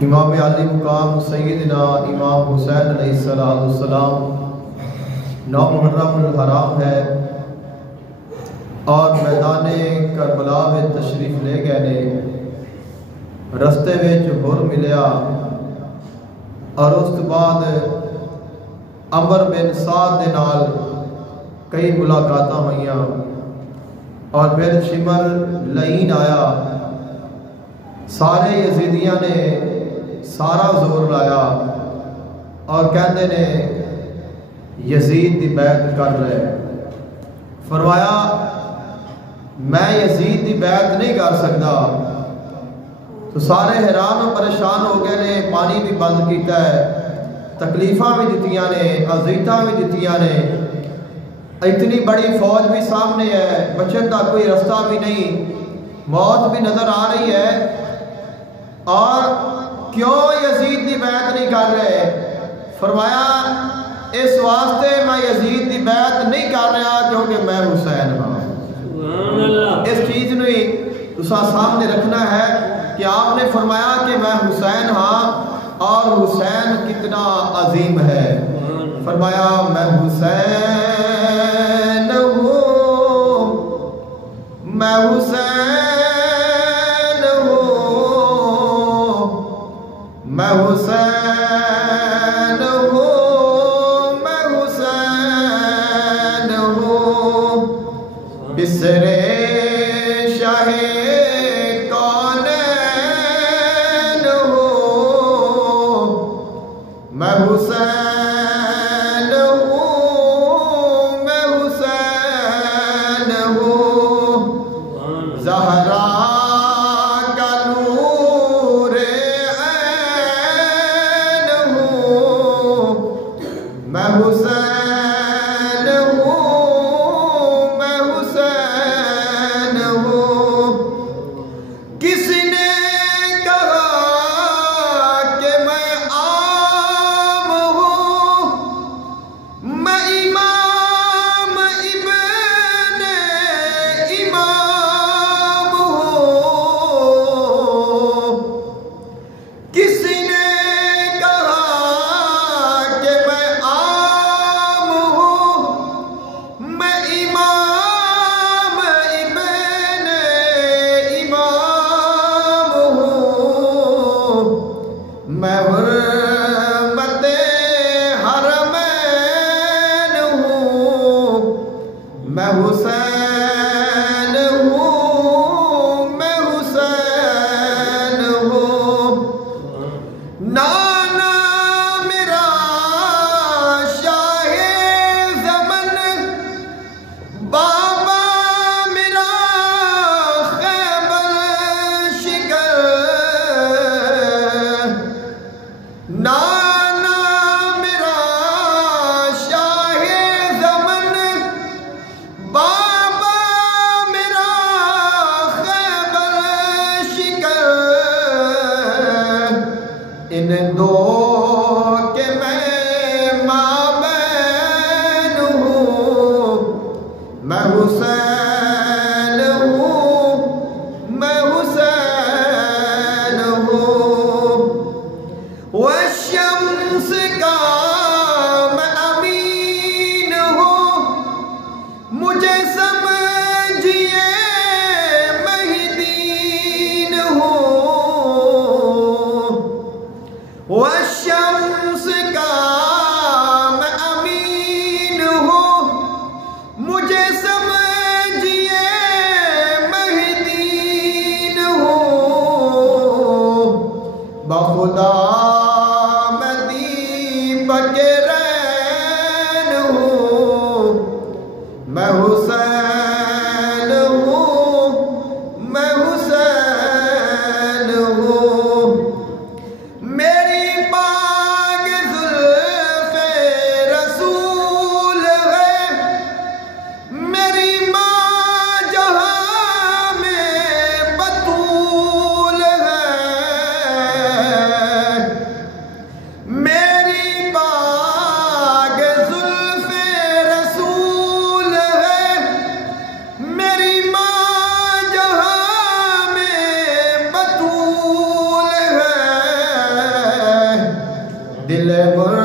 इमाम अली मुकाम सैयदना इमाम हुसैन अलैहिस्सलाम 9 मुहर्रम हराम है और मैदान करबला में तशरीफ ले गए ने। रस्ते में हुर मिलया और उस बाद अमर बिन साद दे नाल कई मुलाकात हुई और फिर शिमर लईन आया। सारे यजीदियाँ ने सारा जोर लाया और कहते ने यजीद की बैत कर रहे। फरमाया मैं यजीद की बैत नहीं कर सकता। तो सारे हैरान और परेशान हो गए ने। पानी भी बंद किया है, तकलीफा भी दितियां ने, अजीयतां भी दितियां ने। इतनी बड़ी फौज भी सामने है, बचन का कोई रास्ता भी नहीं, मौत भी नजर आ रही है। और क्यों यजीद की बैत नहीं कर रहे? फरमाया इस वास्ते मैं यजीद की बैत नहीं कर रहा क्योंकि मैं हुसैन हाँ। इस चीज ने तुसा सामने रखना है कि आपने फरमाया कि मैं हुसैन हाँ, और हुसैन कितना अजीम है। फरमाया मैं हुसैन हूँ, मैं हुसैन हूँ, मैं हुसैन हूँ, मैं हुसैन हूँ। बिसरे शाहे मैं हुसैन हूँ, मैं हुसैन हूँ। ज़हरा का नूर ऐन हूँ, मैं हुसैन हूँ, मैं हुसैन हूँ। किसने मैं हुर्मते हरमैन हूँ, मैं हुसैन हूँ, मैं हुसैन हूँ। नाना मेरा शाहे ज़मन, बाबा मेरा खैबर शिकर। नाना मेरा शाहे ज़मन, बाबा मेरा खैबर शिकर। इन दो के मैं माबैन हूँ, मैं हुसैन हूँ, मैं हुसैन हूँ। वशम्स का मैं अमीन हूँ, मुझे समझिए मैं ही दीन हूँ। वशम्स का मैं अमीन हूँ, मुझे समझिए मैं ही दीन हूँ। बखुदा बगैरैन हूँ, मैं हुसैन हूँ, मैं हुसैन हूँ। मेरी पाक ज़ुल्फ़े रसूल है, मेरी माँ जहाँ में बतूल है। दिल